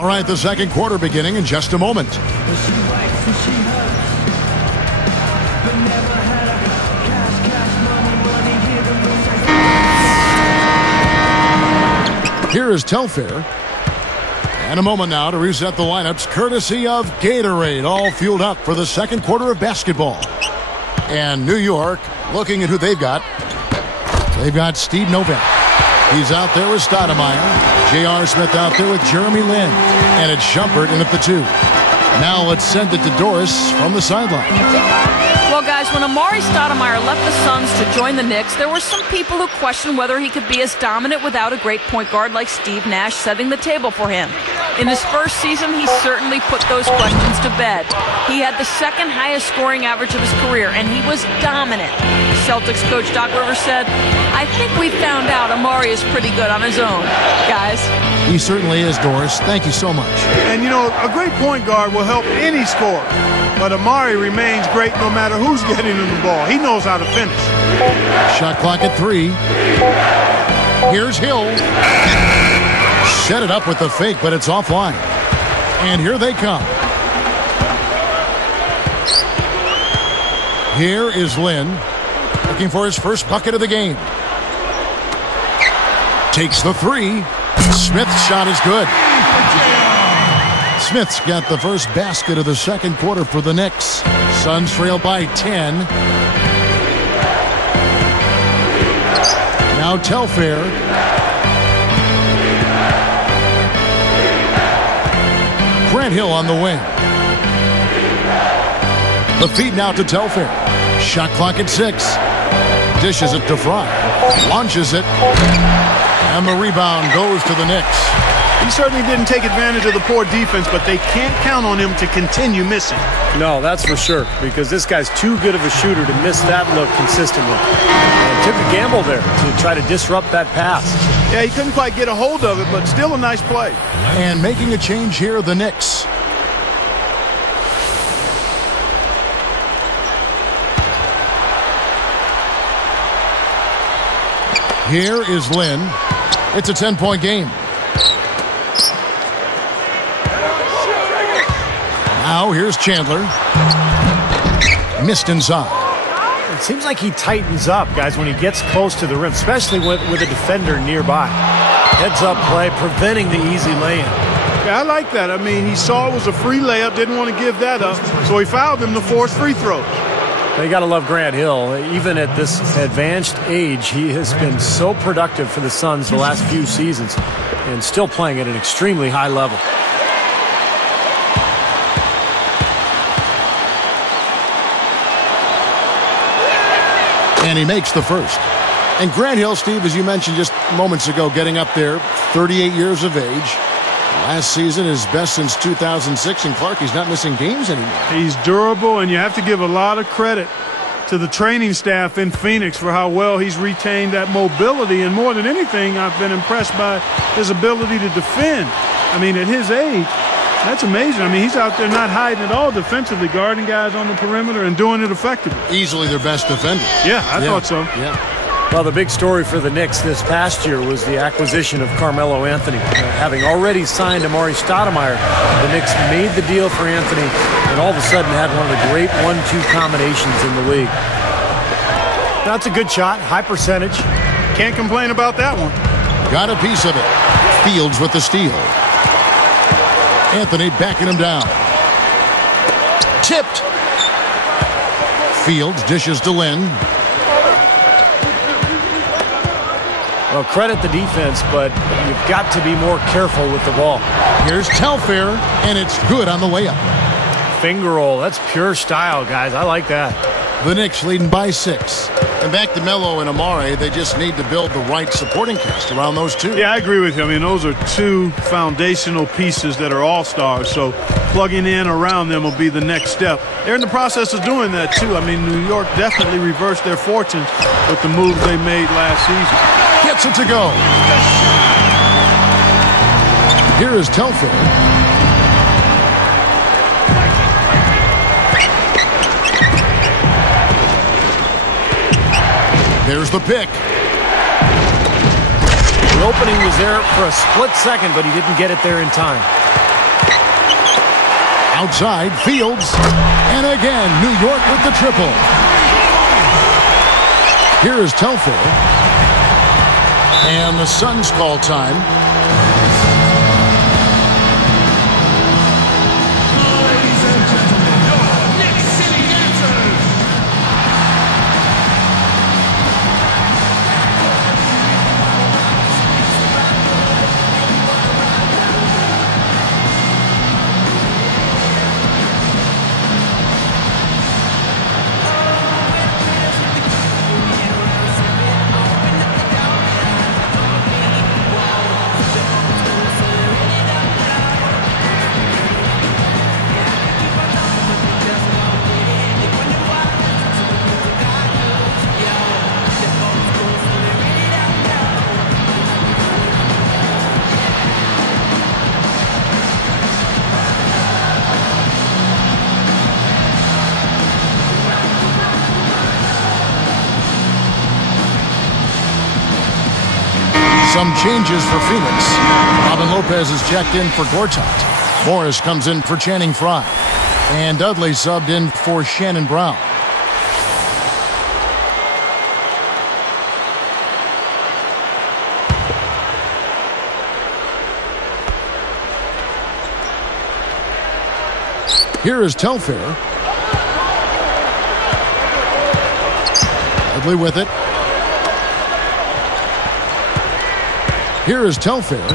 All right, the second quarter beginning in just a moment. Here is Telfair. And a moment now to reset the lineups, courtesy of Gatorade, all fueled up for the second quarter of basketball. And New York, looking at who they've got. They've got Steve Novak. He's out there with Stoudemire. J.R. Smith out there with Jeremy Lin. And it's Shumpert in at the 2. Now let's send it to Doris from the sideline. Well, guys, when Amari Stoudemire left the Suns to join the Knicks, there were some people who questioned whether he could be as dominant without a great point guard like Steve Nash setting the table for him. In his first season, he certainly put those questions to bed. He had the second highest scoring average of his career, and he was dominant. Celtics coach Doc Rivers said, "I think we found out Amari is pretty good on his own." Guys. He certainly is, Doris. Thank you so much. And, you know, a great point guard will help any scorer. But Amari remains great no matter who's getting him the ball. He knows how to finish. Shot clock at 3. Here's Hill. Set it up with the fake, but it's offline. And here they come. Here is Lin, looking for his first bucket of the game. Takes the 3. Smith's shot is good. Smith's got the first basket of the second quarter for the Knicks. Suns trail by 10. Now Telfair. Grant Hill on the wing. The feed now to Telfair. Shot clock at 6. Dishes it to Fry. Launches it. And the rebound goes to the Knicks. He certainly didn't take advantage of the poor defense, but they can't count on him to continue missing. No, that's for sure, because this guy's too good of a shooter to miss that look consistently. And took a gamble there to try to disrupt that pass. Yeah, he couldn't quite get a hold of it, but still a nice play. And making a change here, the Knicks. Here is Lin. It's a 10-point game. Now here's Chandler. Missed inside. It seems like he tightens up, guys, when he gets close to the rim, especially with a defender nearby. Heads-up play, preventing the easy lay-in. Yeah, I like that. I mean, he saw it was a free layup, didn't want to give that up, so he fouled him to force free throws. You got to love Grant Hill. Even at this advanced age, he has been so productive for the Suns the last few seasons and still playing at an extremely high level. And he makes the first. And Grant Hill, Steve, as you mentioned just moments ago, getting up there, 38 years of age. Last season is best since 2006, and Clark, he's not missing games anymore. He's durable, and you have to give a lot of credit to the training staff in Phoenix for how well he's retained that mobility. And more than anything, I've been impressed by his ability to defend. I mean, at his age, that's amazing. I mean, he's out there not hiding at all defensively, guarding guys on the perimeter and doing it effectively. Easily their best defender. Yeah, I thought so. Yeah. Well, the big story for the Knicks this past year was the acquisition of Carmelo Anthony. Having already signed Amari Stoudemire, the Knicks made the deal for Anthony and all of a sudden had one of the great 1-2 combinations in the league. That's a good shot, high percentage. Can't complain about that one. Got a piece of it. Fields with the steal. Anthony backing him down. Tipped. Fields dishes to Lin. Well, credit the defense, but you've got to be more careful with the ball. Here's Telfair, and it's good on the way up. Finger roll. That's pure style, guys. I like that. The Knicks leading by 6. And back to Melo and Amari, they just need to build the right supporting cast around those two. Yeah, I agree with you. I mean, those are two foundational pieces that are all-stars, so plugging in around them will be the next step. They're in the process of doing that, too. I mean, New York definitely reversed their fortunes with the moves they made last season. Gets it to go. Here is Telfair. There's the pick. The opening was there for a split second, but he didn't get it there in time. Outside, Fields. And again, New York with the triple. Here is Telfair. And the Suns call time. Some changes for Phoenix. Robin Lopez is checked in for Gortat. Morris comes in for Channing Frye. And Dudley subbed in for Shannon Brown. Here is Telfair. Dudley with it. Here is Telfair.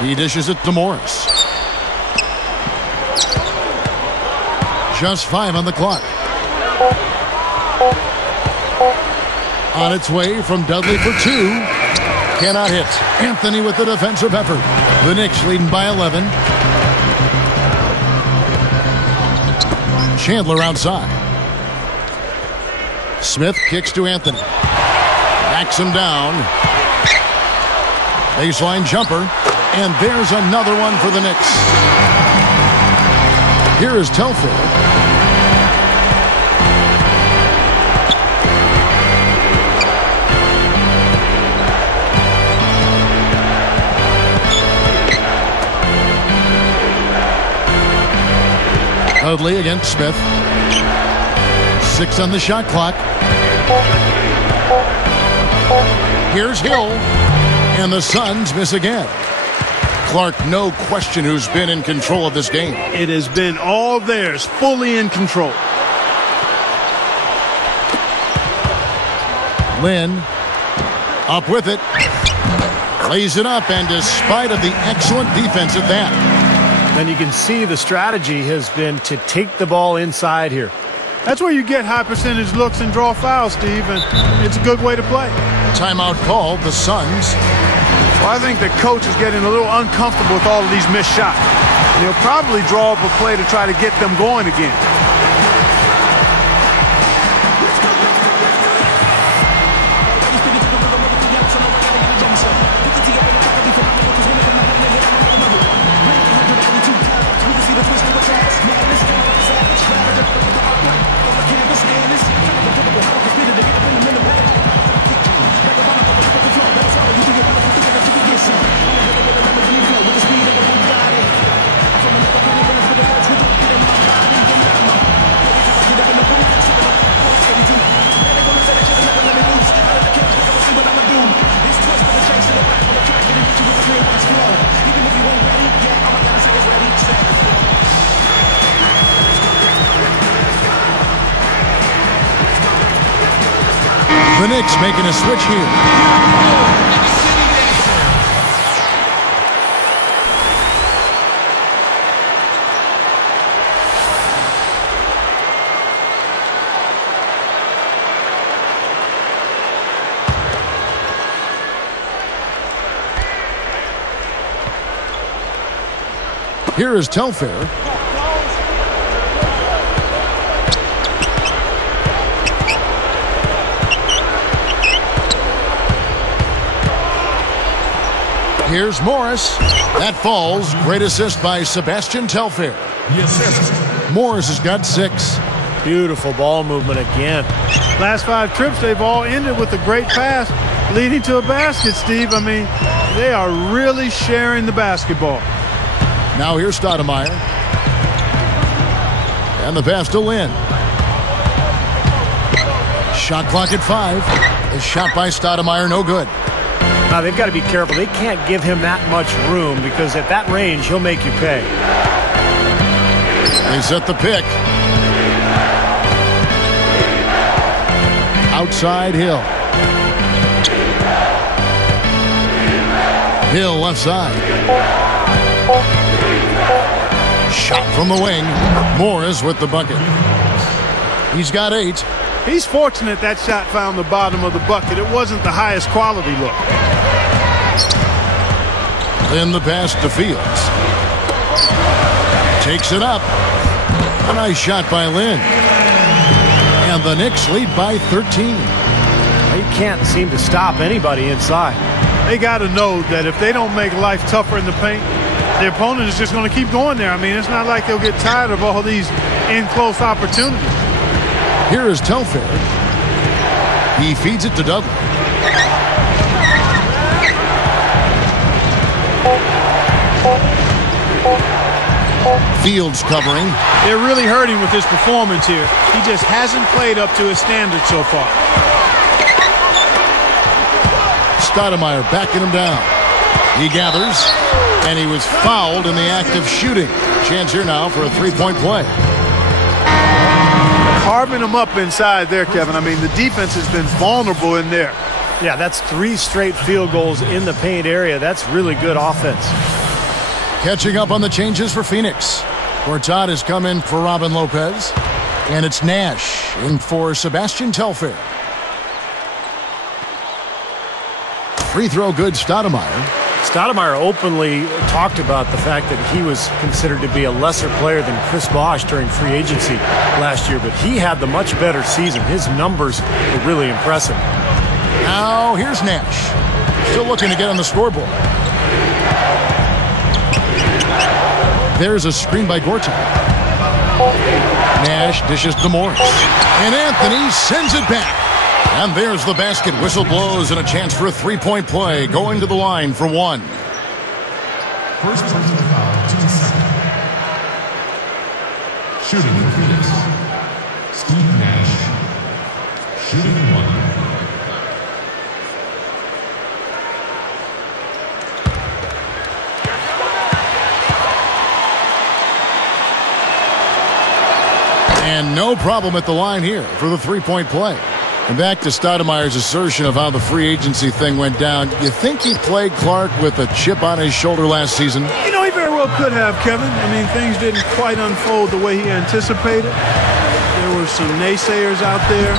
He dishes it to Morris. Just 5 on the clock. On its way from Dudley for 2. Cannot hit. Anthony with the defensive effort. The Knicks leading by 11. Chandler outside. Smith kicks to Anthony. Backs him down. Baseline jumper, and there's another one for the Knicks. Here is Telfair. Dudley against Smith. 6 on the shot clock. Here's Hill. And the Suns miss again. Clark, no question who's been in control of this game. It has been all theirs, fully in control. Lynn up with it. Lays it up, and despite of the excellent defense at that. Then you can see the strategy has been to take the ball inside here. That's where you get high percentage looks and draw fouls, Steve, and it's a good way to play. Timeout called, the Suns. Well, I think the coach is getting a little uncomfortable with all of these missed shots. And he'll probably draw up a play to try to get them going again. The Knicks making a switch here. Here is Telfair. Here's Morris. That falls. Great assist by Sebastian Telfair. Yes. Morris has got 6. Beautiful ball movement again. Last 5 trips, they've all ended with a great pass leading to a basket, Steve. I mean, they are really sharing the basketball. Now here's Stoudemire. And the pass to Lynn. Shot clock at 5. The shot by Stoudemire, no good. Now, they've got to be careful. They can't give him that much room because at that range, he'll make you pay. They set the pick. Outside Hill. Hill left side. Shot from the wing. Morris with the bucket. He's got 8. He's fortunate that shot found the bottom of the bucket. It wasn't the highest quality look. Then the pass to Fields. Takes it up. A nice shot by Lynn. And the Knicks lead by 13. They can't seem to stop anybody inside. They got to know that if they don't make life tougher in the paint, the opponent is just going to keep going there. I mean, it's not like they'll get tired of all these in-close opportunities. Here is Telfair. He feeds it to Dudley. Fields covering. They're really hurting with his performance here. He just hasn't played up to his standards so far. Stoudemire backing him down. He gathers, and he was fouled in the act of shooting. Chance here now for a three-point play. Carving him up inside there, Kevin. I mean, the defense has been vulnerable in there. Yeah, that's 3 straight field goals in the paint area. That's really good offense. Catching up on the changes for Phoenix. Gortat has come in for Robin Lopez. And it's Nash in for Sebastian Telfair. Free throw good, Stoudemire. Stoudemire openly talked about the fact that he was considered to be a lesser player than Chris Bosh during free agency last year, but he had the much better season. His numbers were really impressive. Now here's Nash. Still looking to get on the scoreboard. There's a screen by Gortat. Nash dishes to Morris. And Anthony sends it back. And there's the basket. Whistle blows and a chance for a three-point play. Going to the line for 1. First personal foul, 2 seconds. Shooting for Phoenix. Steve Nash. Shooting 1. And no problem at the line here for the three-point play. And back to Stoudemire's assertion of how the free agency thing went down. You think he played Clark with a chip on his shoulder last season? You know, he very well could have, Kevin. I mean, things didn't quite unfold the way he anticipated. There were some naysayers out there,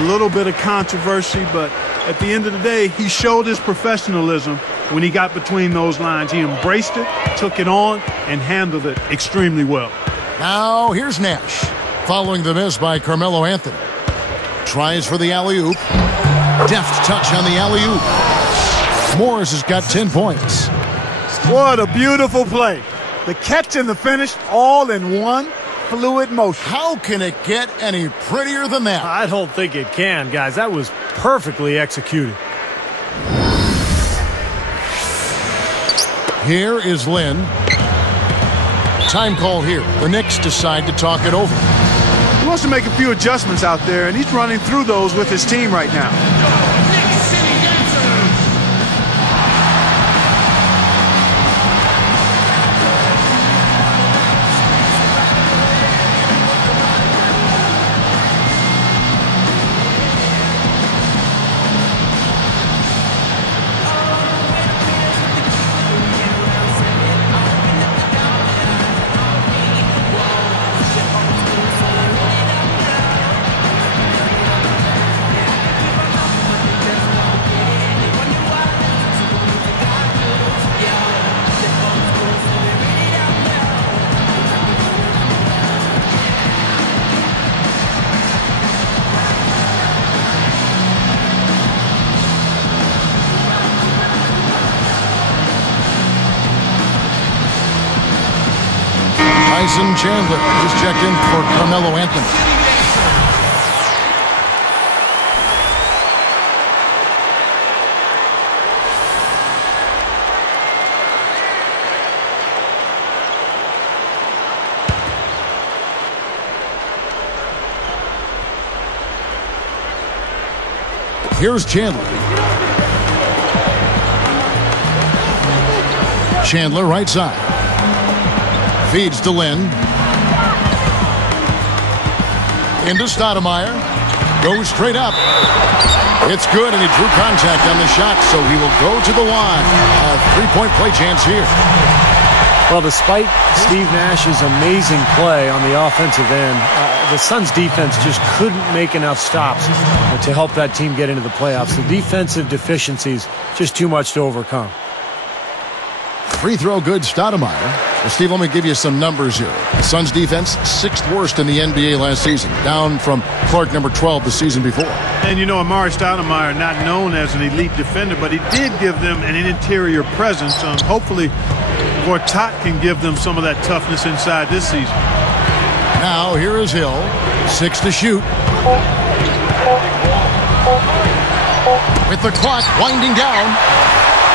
a little bit of controversy, but at the end of the day, he showed his professionalism when he got between those lines. He embraced it, took it on, and handled it extremely well. Now here's Nash, following the miss by Carmelo Anthony. Tries for the alley-oop. Deft touch on the alley-oop. Morris has got 10 points. What a beautiful play. The catch and the finish all in one fluid motion. How can it get any prettier than that? I don't think it can, guys. That was perfectly executed. Here is Lynn. Time call here. The Knicks decide to talk it over. He wants to make a few adjustments out there, and he's running through those with his team right now. Tyson Chandler is checked in for Carmelo Anthony. Here's Chandler. Chandler right side. Feeds to Lynn. Into Stoudemire. Goes straight up. It's good, and he drew contact on the shot, so he will go to the line. A three-point play chance here. Well, despite Steve Nash's amazing play on the offensive end, the Suns' defense just couldn't make enough stops to help that team get into the playoffs. The defensive deficiencies, just too much to overcome. Free throw good, Stoudemire. Well, Steve, let me give you some numbers here. The Suns' defense, 6th worst in the NBA last season, down from Clark number 12 the season before. And you know, Amari Stoudemire, not known as an elite defender, but he did give them an interior presence. Hopefully, Gortat can give them some of that toughness inside this season. Now, here is Hill. 6 to shoot. With the clock winding down.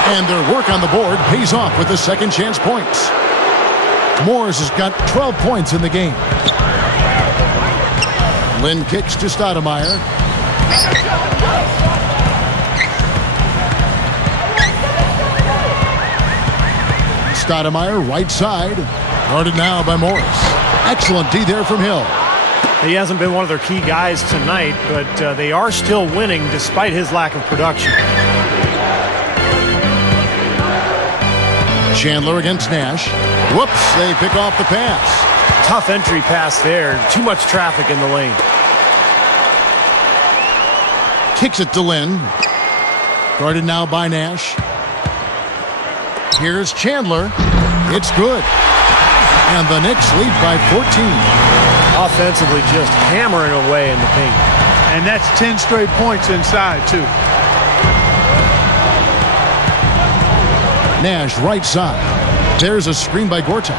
And their work on the board pays off with the second chance points. Morris has got 12 points in the game. Lynn kicks to Stoudemire. Stoudemire right side. Guarded now by Morris. Excellent D there from Hill. He hasn't been one of their key guys tonight, but they are still winning despite his lack of production. Chandler against Nash. Whoops, they pick off the pass. Tough entry pass there. Too much traffic in the lane. Kicks it to Lynn. Guarded now by Nash. Here's Chandler. It's good. And the Knicks lead by 14. Offensively just hammering away in the paint. And that's 10 straight points inside, too. Nash right side. There's a screen by Gortat.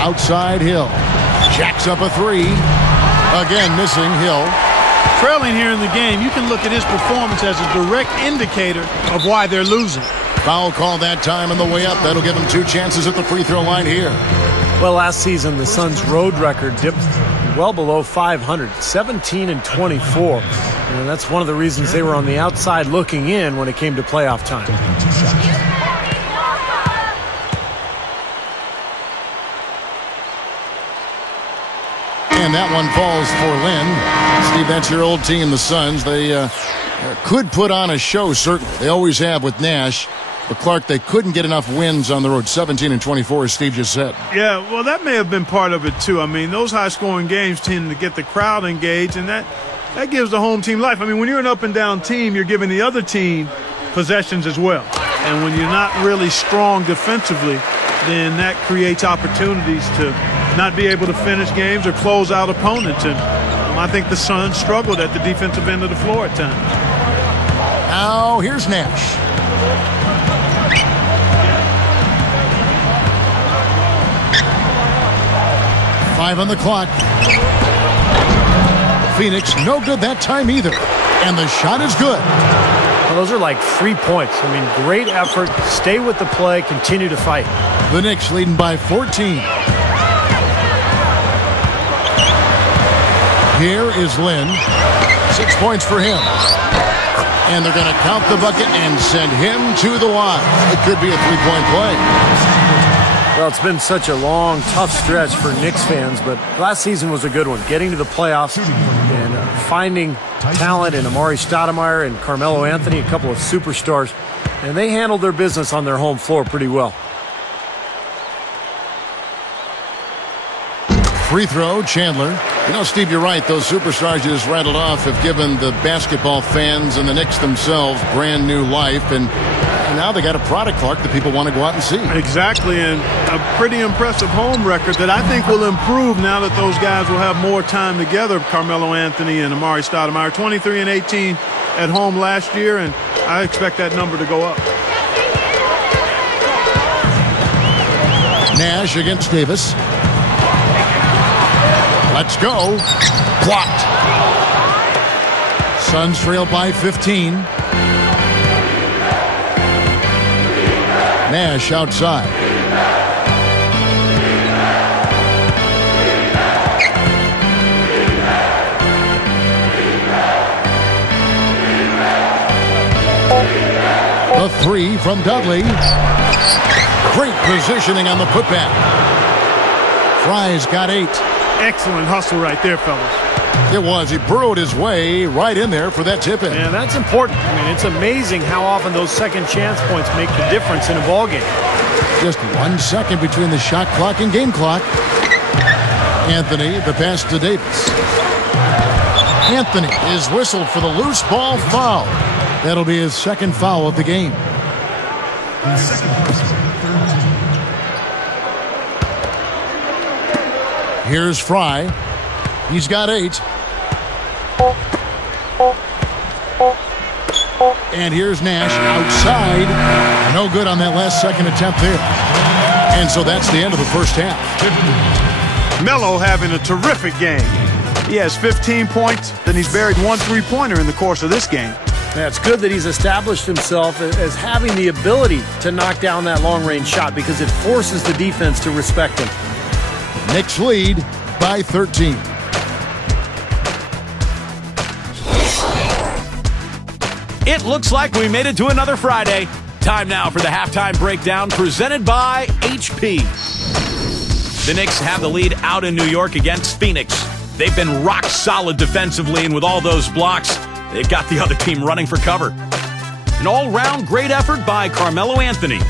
Outside Hill. Jacks up a three. Again missing Hill. Trailing here in the game, you can look at his performance as a direct indicator of why they're losing. Foul call that time on the way up. That'll give them 2 chances at the free throw line here. Well, last season, the Suns' road record dipped well below 500, 17 and 24. And that's one of the reasons they were on the outside looking in when it came to playoff time. And that one falls for Lynn. Steve, that's your old team, the Suns. They could put on a show, certainly. They always have with Nash. But, Clark, they couldn't get enough wins on the road, 17 and 24, as Steve just said. Yeah, well, that may have been part of it, too. I mean, those high-scoring games tend to get the crowd engaged, and that gives the home team life. I mean, when you're an up-and-down team, you're giving the other team possessions as well. And when you're not really strong defensively, then that creates opportunities to not be able to finish games or close out opponents. And I think the Suns struggled at the defensive end of the floor at times. Now, here's Nash. Five on the clock. Phoenix, no good that time either. And the shot is good. Well, those are like 3 points. I mean, great effort. Stay with the play. Continue to fight. The Knicks leading by 14. Here is Lynn. 6 points for him. And they're going to count the bucket and send him to the line. It could be a 3-point play. Well, it's been such a long, tough stretch for Knicks fans, but last season was a good one. Getting to the playoffs and finding talent in Amari Stoudemire and Carmelo Anthony, a couple of superstars, and they handled their business on their home floor pretty well. Free throw, Chandler. You know, Steve, you're right. Those superstars you just rattled off have given the basketball fans and the Knicks themselves brand new life. And now they got a product, Clark, that people want to go out and see. Exactly, and a pretty impressive home record that I think will improve now that those guys will have more time together, Carmelo Anthony and Amari Stoudemire. 23 and 18 at home last year, and I expect that number to go up. Nash against Davis. Let's go. Blocked. Suns trail by 15. Nash outside. Three from Dudley. Great positioning on the putback. Fry's got 8. Excellent hustle right there, fellas. It was. He burrowed his way right in there for that tip-in. And that's important. I mean, it's amazing how often those second chance points make the difference in a ball game. Just 1 second between the shot clock and game clock. Anthony, the pass to Davis. Anthony is whistled for the loose ball foul. That'll be his second foul of the game. The second person, third team. Here's Fry. He's got 8. And here's Nash outside. No good on that last second attempt there. And so that's the end of the first half. Melo having a terrific game. He has 15 points, then he's buried 1 3-pointer in the course of this game. Yeah, it's good that he's established himself as having the ability to knock down that long-range shot because it forces the defense to respect him. Knicks lead by 13. It looks like we made it to another Friday. Time now for the halftime breakdown presented by HP. The Knicks have the lead out in New York against Phoenix. They've been rock solid defensively, and with all those blocks, they've got the other team running for cover. An all-round great effort by Carmelo Anthony.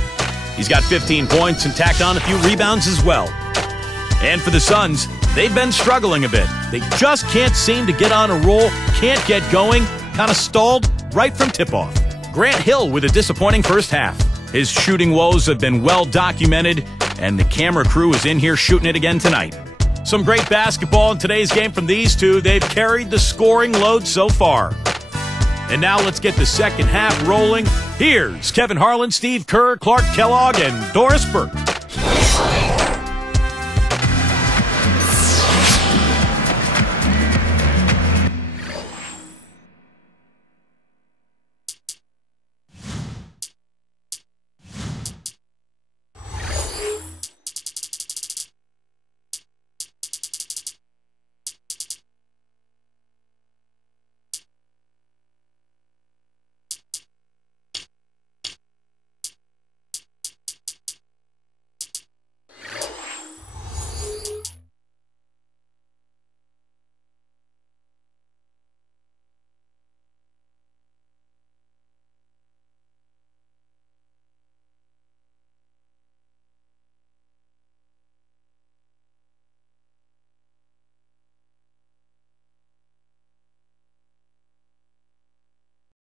He's got 15 points and tacked on a few rebounds as well. And for the Suns, they've been struggling a bit. They just can't seem to get on a roll, can't get going, kind of stalled right from tip-off. Grant Hill with a disappointing first half. His shooting woes have been well documented, and the camera crew is in here shooting it again tonight. Some great basketball in today's game from these two. They've carried the scoring load so far. And now let's get the second half rolling. Here's Kevin Harlan, Steve Kerr, Clark Kellogg, and Doris Burke.